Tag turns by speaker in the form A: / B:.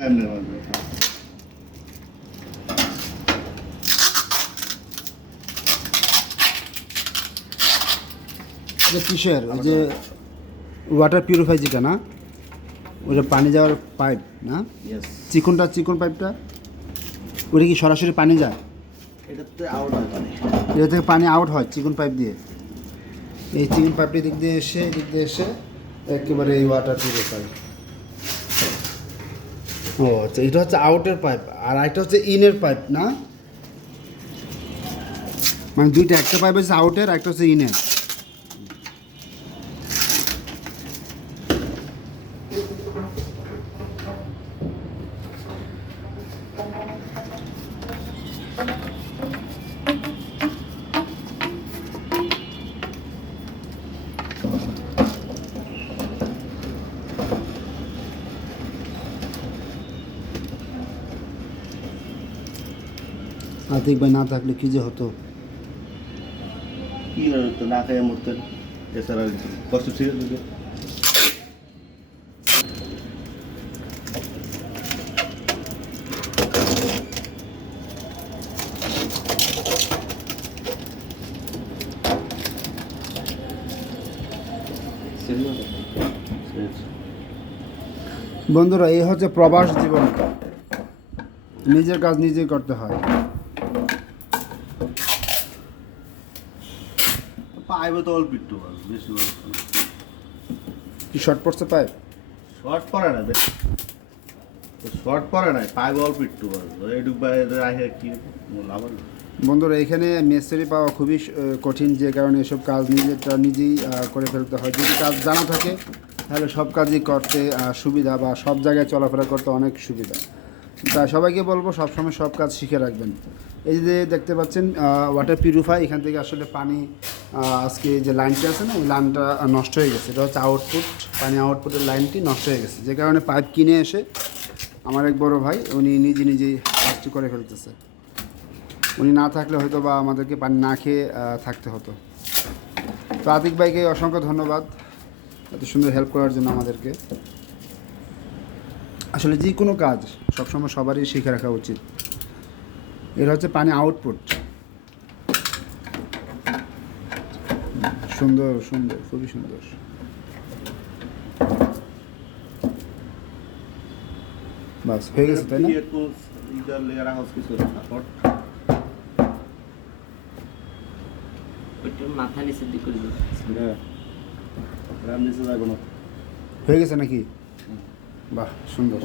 A: এমনি
B: কিসের? ওই যে ওয়াটার পিউরিফাই যেটা না? ওটা পানি যাওয়ার পাইপ না? চিকনটা চিকন পাইপটা ওটা কি সরাসরি পানি যায়?
A: আউট হয়
B: এটা থেকে পানি আউট হয় চিকন পাইপ দিয়ে। এই চিকন পাইপটি দিক দিয়ে এসে দিক দিয়ে এসে একেবারে এই ওয়াটার পিউরিফাই ও আচ্ছা এটা হচ্ছে আউটের পাইপ আর একটা হচ্ছে ইনের পাইপ না? মানে দুইটা, একটা পাইপ হচ্ছে আউটের একটা হচ্ছে ইনের আতিক ভাই না থাকলে কি যে হতো?
A: কি আর তো না খেয়ে মরতেন এছাড়া কষ্ট ছিল
B: বন্ধুরা এই হচ্ছে প্রবাস জীবন। নিজের কাজ নিজেই করতে হয়।
A: পাইবে তো অল্প একটু বেশি
B: কি শর্ট পড়ছে পাইপ
A: শর্ট পরে না শর্ট পরে নাই পাইবে অল্প একটু বাইরে রাখে কি লাভ
B: বন্ধুরা এখানে মেসেরি পাওয়া খুবই কঠিন যে কারণে এসব কাজ নিজেরটা নিজেই করে ফেলতে হয়। যদি কাজ জানা থাকে তাহলে সব কাজই করতে সুবিধা বা সব জায়গায় চলাফেরা করতে অনেক সুবিধা। তাই সবাইকে বলব সবসময় সব কাজ শিখে রাখবেন। এই যে দেখতে পাচ্ছেন ওয়াটার পিউরিফাই এখান থেকে আসলে পানি আজকে যে লাইনটা আছে না, ওই লাইনটা নষ্ট হয়ে গেছে। এটা হচ্ছে আউটপুট পানি আউটপুটের লাইনটি নষ্ট হয়ে গেছে। যে কারণে পাইপ কিনে এসে আমার এক বড় ভাই, উনি নিজে নিজেই কাজটি করে ফেলতেছে। উনি না থাকলে হয়তো বা আমাদেরকে পানি না খেয়ে থাকতে হতো। তো আতিক ভাইকে অসংখ্য ধন্যবাদ, এত সুন্দর হেল্প করার জন্য আমাদেরকে। আসলে যে কোনো কাজ সবসময় সবারই শিখে রাখা উচিত। এর হচ্ছে পানি আউটপুট সুন্দর সুন্দর খুবই সুন্দর। বাস হয়ে গেছে তাই না?
C: মাথা নিচের দিকে
A: হ্যাঁ। রাম নিচে
B: হয়ে গেছে নাকি? বাহ সুন্দর।